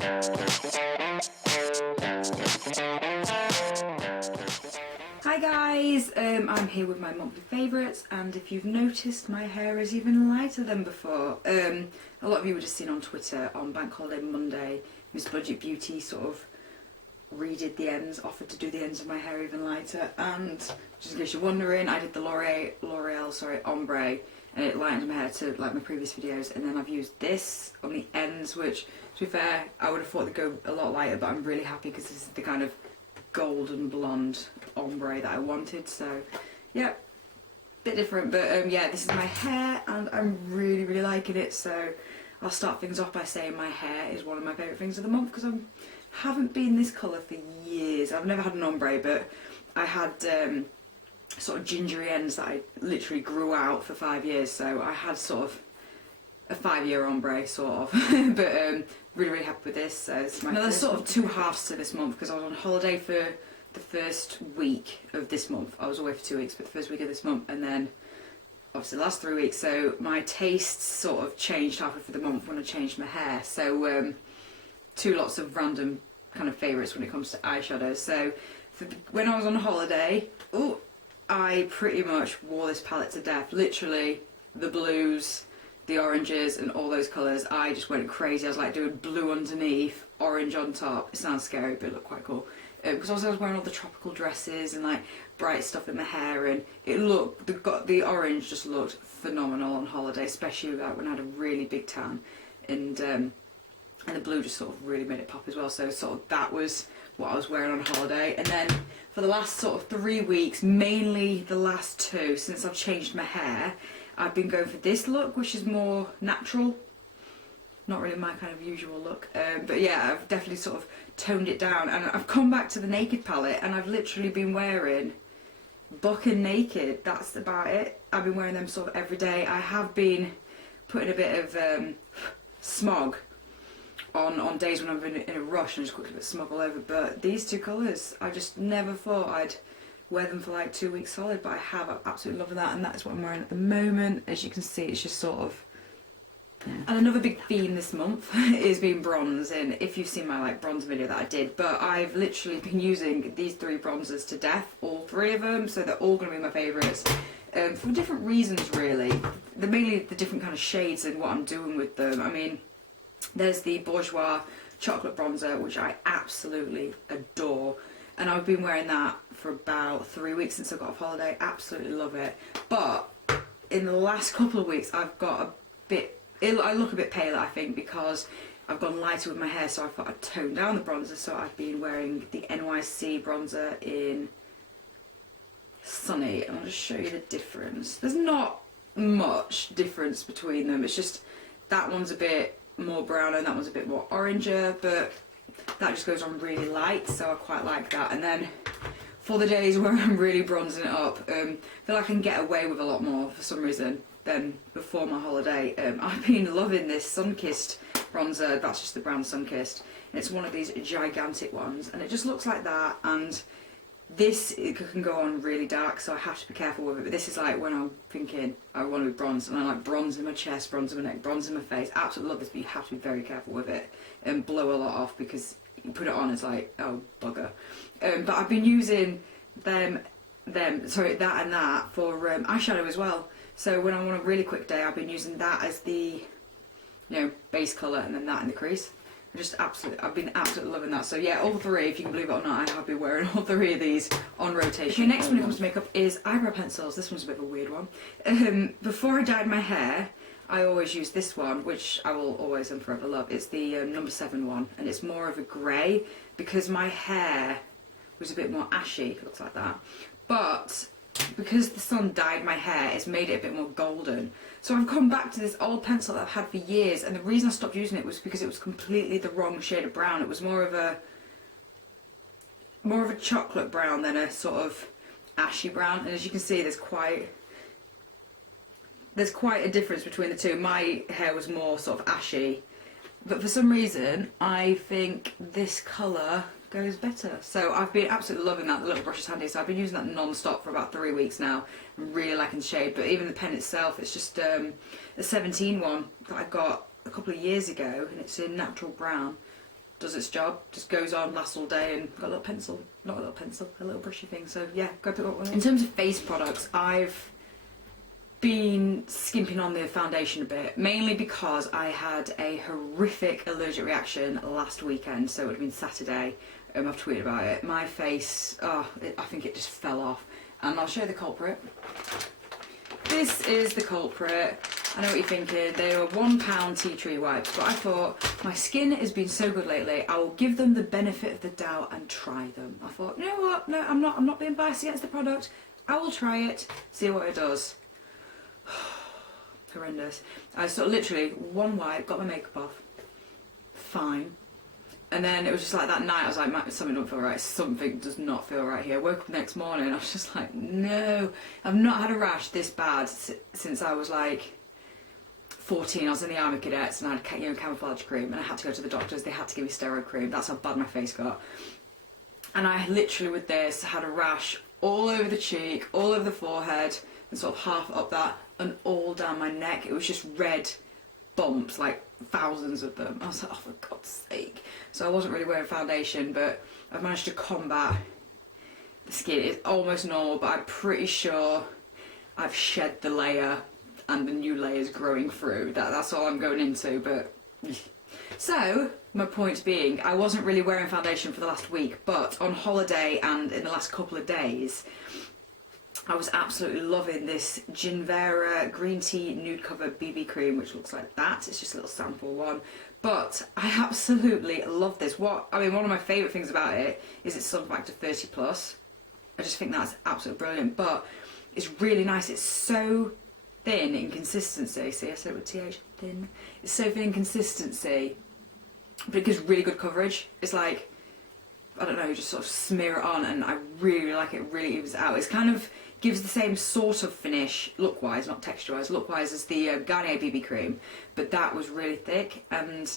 Hi guys, I'm here with my monthly favourites, and if you've noticed, my hair is even lighter than before. A lot of you would have seen on Twitter on Bank Holiday Monday, Miss Budget Beauty sort of redid the ends, offered to do the ends of my hair even lighter, and just in case you're wondering, I did the L'Oreal ombre, and it lightened my hair to like my previous videos, and then I've used this on the ends, which, to be fair, I would have thought they'd go a lot lighter, but I'm really happy because this is the kind of golden blonde ombre that I wanted. So yeah, bit different, but yeah, this is my hair and I'm really liking it. So I'll start things off by saying my hair is one of my favourite things of the month because I haven't been this colour for years. I've never had an ombre, but I had sort of gingery ends that I literally grew out for 5 years, so I had sort of a 5-year ombre sort of but really happy with this. So it's now there's sort of two halves to this month because I was on holiday for the first week of this month. I was away for 2 weeks, but the first week of this month, and then obviously the last 3 weeks, so my tastes sort of changed halfway through the month when I changed my hair. So two lots of random kind of favourites when it comes to eyeshadow. So when I was on holiday, I pretty much wore this palette to death. Literally the blues, the oranges and all those colours. I just went crazy. I was like doing blue underneath, orange on top. It sounds scary, but it looked quite cool. Because also I was wearing all the tropical dresses and like bright stuff in my hair, and it looked, the orange just looked phenomenal on holiday, especially like when I had a really big tan, and the blue just sort of really made it pop as well. So sort of that was what I was wearing on holiday. And then for the last sort of 3 weeks, mainly the last two since I've changed my hair, I've been going for this look, which is more natural. Not really my kind of usual look, but yeah, I've definitely sort of toned it down, and I've come back to the Naked palette, and I've literally been wearing Buck and Naked. That's about it. I've been wearing them sort of every day. I have been putting a bit of smog on days when I'm in a rush and just quickly put smog all over, but these two colours, I just never thought I'd wear them for like 2 weeks solid, but I have. I'm absolutely loving that, and that's what I'm wearing at the moment. As you can see, it's just sort of, yeah. And another big theme this month is being bronzing, if you've seen my like bronze video that I did, but I've literally been using these 3 bronzers to death, all 3 of them, so they're all going to be my favourites, for different reasons really. They're mainly the different kind of shades and what I'm doing with them. I mean, there's the Bourjois chocolate bronzer, which I absolutely adore, and I've been wearing that for about 3 weeks since I got off holiday. Absolutely love it. But in the last couple of weeks, I've got a bit, I look a bit paler, I think, because I've gone lighter with my hair, so I thought I'd tone down the bronzer. So I've been wearing the NYC bronzer in Sunny, and I'll just show you the difference. There's not much difference between them. It's just that one's a bit more brown and that one's a bit more oranger, but that just goes on really light, so I quite like that. And then for the days where I'm really bronzing it up, I feel like I can get away with a lot more for some reason than before my holiday. I've been loving this Sunkissed bronzer. That's just the brand Sunkissed, and it's one of these gigantic ones, and it just looks like that. And this, it can go on really dark, so I have to be careful with it. But this is like when I'm thinking I want to be bronzed, and I like bronze in my chest, bronze in my neck, bronze in my face. Absolutely love this, but you have to be very careful with it and blow a lot off, because you put it on, it's like, oh bugger. But I've been using that and that for eyeshadow as well. So when I'm on a really quick day, I've been using that as the, base colour, and then that in the crease. I've been absolutely loving that. So yeah, all 3, if you can believe it or not, I have been wearing all 3 of these on rotation. Okay, next when it comes to makeup is eyebrow pencils. This one's a bit of a weird one. Before I dyed my hair, I always use this one, which I will always and forever love. It's the number 7 one, and it's more of a grey, because my hair was a bit more ashy, it looks like that. But because the sun dyed my hair, it's made it a bit more golden. So I've come back to this old pencil that I've had for years, and the reason I stopped using it was because it was completely the wrong shade of brown. It was more of a chocolate brown than a sort of ashy brown, and as you can see, there's quite a difference between the two. My hair was more sort of ashy, but for some reason I think this colour goes better. So I've been absolutely loving that. The little brush is handy, so I've been using that non-stop for about 3 weeks now. I'm really liking the shade, but even the pen itself, it's just a 17 one that I got a couple of years ago, and it's in natural brown. does its job, just goes on, lasts all day, and got a little pencil, not a little pencil, a little brushy thing. So yeah, go pick up one. In terms of face products, I've been skimping on the foundation a bit, mainly because I had a horrific allergic reaction last weekend, so it would have been Saturday. I've tweeted about it. My face, I think it just fell off, and I'll show you the culprit. This is the culprit. I know what you're thinking, they were £1 tea tree wipes, but I thought my skin has been so good lately, I will give them the benefit of the doubt and try them. I thought, you know what, no, I'm not being biased against the product, I will try it, see what it does. Horrendous. I sort of literally one wipe, got my makeup off, fine. And then it was just like that night, I was like, something don't feel right, something does not feel right here. Woke up the next morning, I was just like, no, I've not had a rash this bad since I was like 14. I was in the army cadets and I had camouflage cream, and I had to go to the doctors, they had to give me steroid cream, that's how bad my face got. And I literally with this had a rash all over the cheek, all over the forehead, and sort of half up that, and all down my neck. It was just red bumps, like thousands of them. I was like, oh for God's sake. So I wasn't really wearing foundation, but I've managed to combat the skin. It's almost normal, but I'm pretty sure I've shed the layer and the new layer's growing through. That's all I'm going into, but... So, my point being, I wasn't really wearing foundation for the last week, but on holiday and in the last couple of days, I was absolutely loving this Ginvera Green Tea Nude Cover BB Cream, which looks like that. It's just a little sample one. But I absolutely love this. One of my favourite things about it is it's sun factor 30 plus. I just think that's absolutely brilliant. But it's really nice. It's so thin in consistency. See, I said it with TH, thin. It's so thin in consistency, but it gives really good coverage. It's like, I don't know, you just sort of smear it on, and I really like it. It really evens out. It's kind of gives the same sort of finish, look-wise, not texture-wise, look-wise as the Garnier BB cream, but that was really thick, and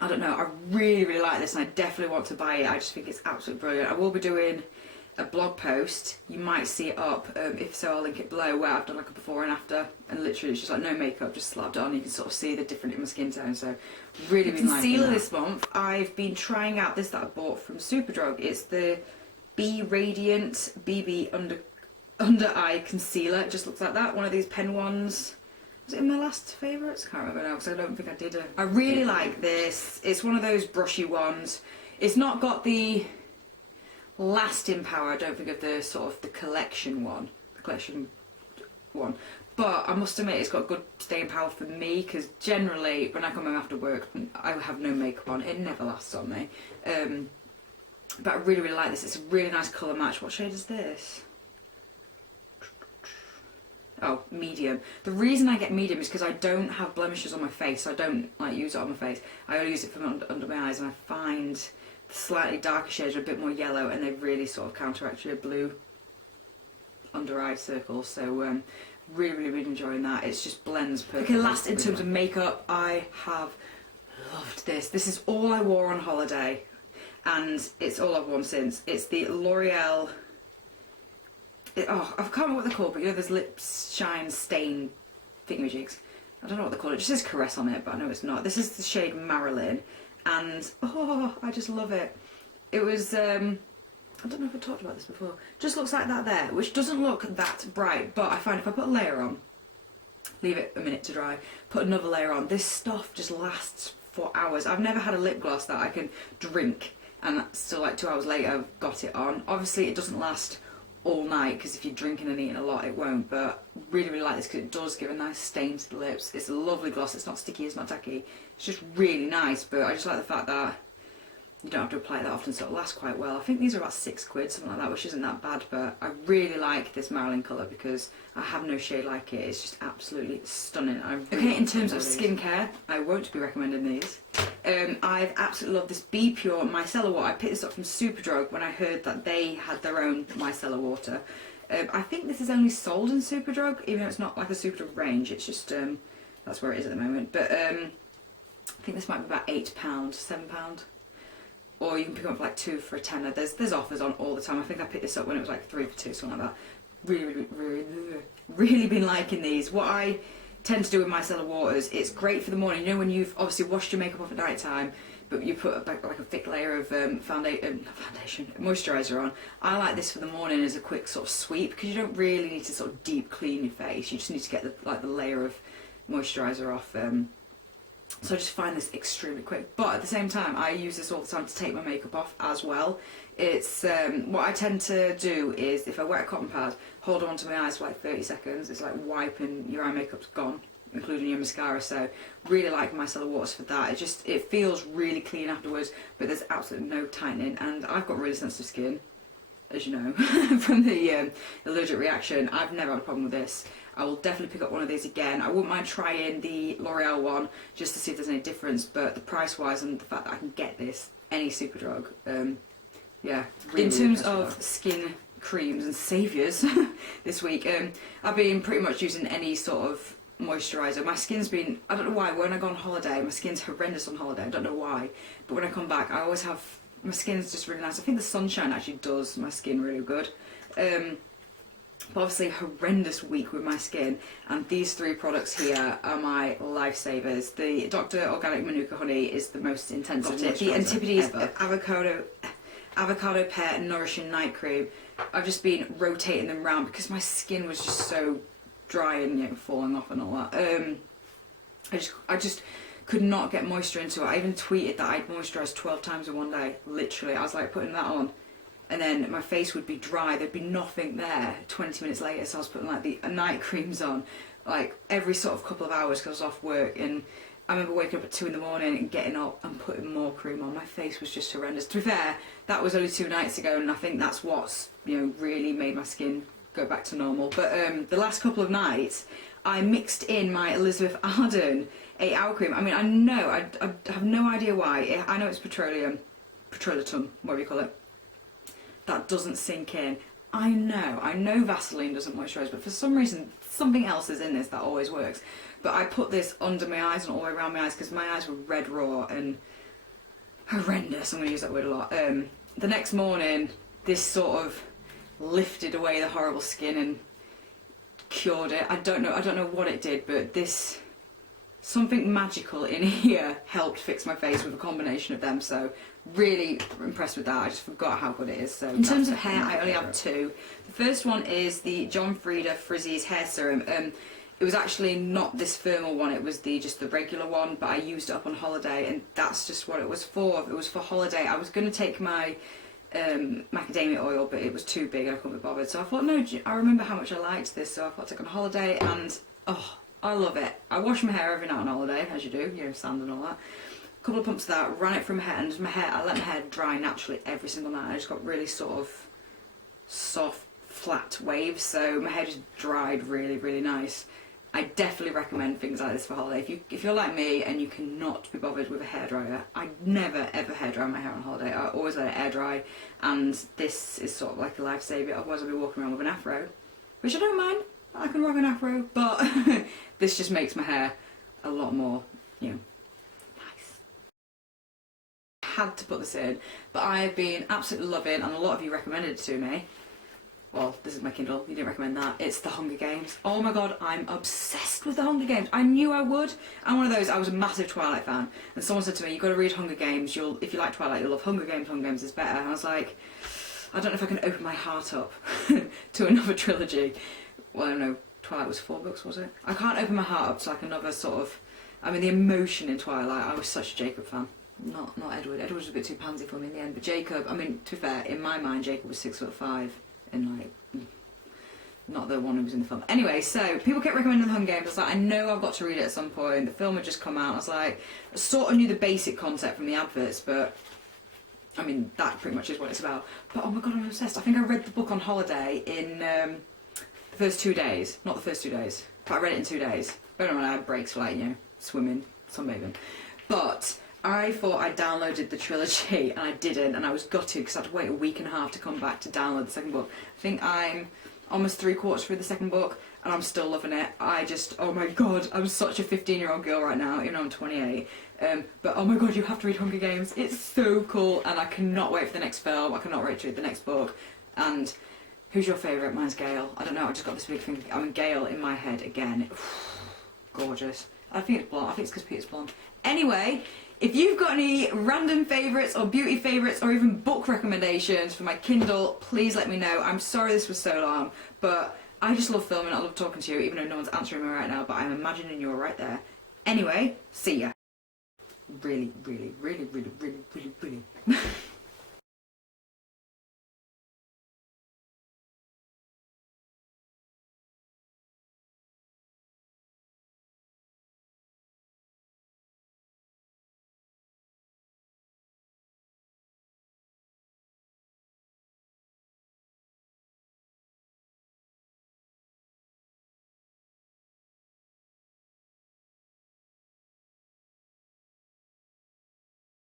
I don't know, I really, really like this, and I definitely want to buy it. I just think it's absolutely brilliant. I will be doing a blog post, you might see it up, if so I'll link it below, where I've done like a before and after, and literally it's just like no makeup, just slapped it on. You can sort of see the difference in my skin tone, so really been liking that. Concealer this month, I've been trying out this that I bought from Superdrug. It's the Be Radiant BB Under Eye Concealer. It just looks like that, one of these pen ones. Was it in my last favourites? I can't remember now, because I don't think I did. I really like this. It's one of those brushy ones. It's not got the lasting power, I don't think, of the sort of the collection one. But I must admit it's got good staying power for me, because generally when I come home after work I have no makeup on. It never lasts on me. But I really, really like this. It's a really nice colour match. What shade is this? Oh, medium. The reason I get medium is because I don't have blemishes on my face, so I don't like use it on my face. I only use it from under my eyes, and I find the slightly darker shades are a bit more yellow, and they really sort of counteract your blue under eye circles. So really, really, really enjoying that. It just blends perfectly. Okay, last in terms of makeup, I have loved this. This is all I wore on holiday, and it's all I've worn since. It's the L'Oreal, I can't remember what they're called, but you know those lip shine stain thingamajigs? I don't know what they're called. It just says Caress on it, but I know it's not. This is the shade Marilyn, and I just love it. It was, I don't know if I talked about this before, just looks like that there, which doesn't look that bright, but I find if I put a layer on, leave it a minute to dry, put another layer on, this stuff just lasts for hours. I've never had a lip gloss that I can drink and still like 2 hours later I've got it on. Obviously it doesn't last all night, because if you're drinking and eating a lot it won't, but really, really like this because it does give a nice stain to the lips. It's a lovely gloss, it's not sticky, it's not tacky, it's just really nice. But I just like the fact that you don't have to apply it that often, so it'll last quite well. I think these are about £6, something like that, which isn't that bad, but I really like this Marilyn colour because I have no shade like it. It's just absolutely stunning. Okay, in terms of skincare, I won't be recommending these. I've absolutely loved this Be Pure micellar water. I picked this up from Superdrug when I heard that they had their own micellar water. I think this is only sold in Superdrug, even though it's not like a Superdrug range, it's just, that's where it is at the moment. But I think this might be about £8, £7. Or you can pick them up for like 2 for a tenner. There's offers on all the time. I think I picked this up when it was like 3 for 2, something like that. Really been liking these. What I tend to do with micellar waters. It's great for the morning. You know when you've obviously washed your makeup off at night time, but you put like a thick layer of moisturiser on. I like this for the morning as a quick sort of sweep, because you don't really need to sort of deep clean your face. You just need to get the layer of moisturiser off. So I just find this extremely quick. But at the same time, I use this all the time to take my makeup off as well. It's what I tend to do is, if I wear a cotton pad, hold on to my eyes for like 30 seconds. It's like wiping your eye makeup's gone, including your mascara. So really like micellar waters for that. It feels really clean afterwards, but there's absolutely no tightening. And I've got really sensitive skin, as you know, from the allergic reaction. I've never had a problem with this. I will definitely pick up one of these again. I wouldn't mind trying the L'Oreal one just to see if there's any difference, but the price wise and the fact that I can get this any Superdrug, yeah. Really, in terms of skin creams and saviours this week, I've been pretty much using any sort of moisturiser. My skin's been, I don't know why, when I go on holiday, my skin's horrendous on holiday, I don't know why, but when I come back I always have, my skin's just really nice. I think the sunshine actually does my skin really good. But obviously horrendous week with my skin, and these three products here are my lifesavers. The Dr. Organic Manuka Honey is the most intensive. The Antipodes avocado pear nourishing night cream. I've just been rotating them around because my skin was just so dry and falling off and all that. I just could not get moisture into it. I even tweeted that I'd moisturised 12 times in one day. Literally, I was like putting that on, and then my face would be dry, there'd be nothing there 20 minutes later, so I was putting like the night creams on like every sort of couple of hours because I was off work. And I remember waking up at 2 in the morning and getting up and putting more cream on. My face was just horrendous. To be fair, that was only 2 nights ago, and I think that's what's really made my skin go back to normal. But the last couple of nights I mixed in my Elizabeth Arden 8-hour cream. I mean, I know, I have no idea why. I know it's petroleum, whatever you call it. That doesn't sink in. I know Vaseline doesn't moisturise, but for some reason, something else is in this that always works. But I put this under my eyes and all the way around my eyes because my eyes were red raw and horrendous. I'm going to use that word a lot. The next morning, this sort of lifted away the horrible skin and cured it. I don't know what it did, but this, something magical in here helped fix my face with a combination of them. So really impressed with that. I just forgot how good it is. So in terms of hair, I only have 2. The first one is the John Frieda Frizzies hair serum. It was actually not this thermal one, it was just the regular one, but I used it up on holiday, and that's just what it was for. It was for holiday. I was going to take my macadamia oil, but it was too big and I couldn't be bothered. So I thought, no, I remember how much I liked this, so I thought I'd take it on holiday, and oh, I love it. I wash my hair every night on holiday, as you do, sand and all that. Couple of pumps of that, ran it through my hair, and I let my hair dry naturally every single night. I just got really sort of soft, flat waves, so my hair just dried really, really nice. I definitely recommend things like this for holiday. If you're like me and you cannot be bothered with a hairdryer, I never ever hairdry my hair on holiday. I always let it air dry, and this is sort of like a lifesaver. Otherwise I'll be walking around with an afro, which I don't mind. I can rock an afro, but this just makes my hair a lot more, nice. Had to put this in, but I've been absolutely loving, and a lot of you recommended it to me. Well, this is my Kindle, you didn't recommend that. It's The Hunger Games. Oh my god, I'm obsessed with The Hunger Games. I knew I would. I'm one of those, I was a massive Twilight fan, and someone said to me, you've got to read Hunger Games, if you like Twilight, you'll love Hunger Games is better. And I was like, I don't know if I can open my heart up to another trilogy. Well, I don't know, Twilight was 4 books, was it? I can't open my heart up to like another sort of, the emotion in Twilight. I was such a Jacob fan. Not Edward. Edward was a bit too pansy for me in the end, but Jacob, to be fair, in my mind, Jacob was 6'5", and like, not the one who was in the film. Anyway, so people kept recommending The Hunger Games. I was like, I know I've got to read it at some point. The film had just come out. I was like, I sort of knew the basic concept from the adverts, but that pretty much is what it's about. But oh my god, I'm obsessed. I think I read the book on holiday in the first 2 days. Not the first 2 days, but I read it in 2 days. But I had breaks for like, swimming, sunbathing. But I thought I downloaded the trilogy and I didn't, and I was gutted because I had to wait a week and a half to come back to download the second book. I think I'm almost 3/4 through the second book and I'm still loving it. Oh my god, I'm such a 15-year-old girl right now, even though I'm 28. But oh my god, you have to read Hunger Games. It's so cool, and I cannot wait for the next film. I cannot wait to read the next book. And who's your favourite? Mine's Gale. I don't know, I just got this big thing. Gale in my head again. gorgeous. I think it's blonde. I think it's because Peter's blonde. Anyway, if you've got any random favourites or beauty favourites or even book recommendations for my Kindle, please let me know. I'm sorry this was so long, but I just love filming. I love talking to you, even though no one's answering me right now, but I'm imagining you're right there. Anyway, see ya. Really, really, really, really, really, really, really.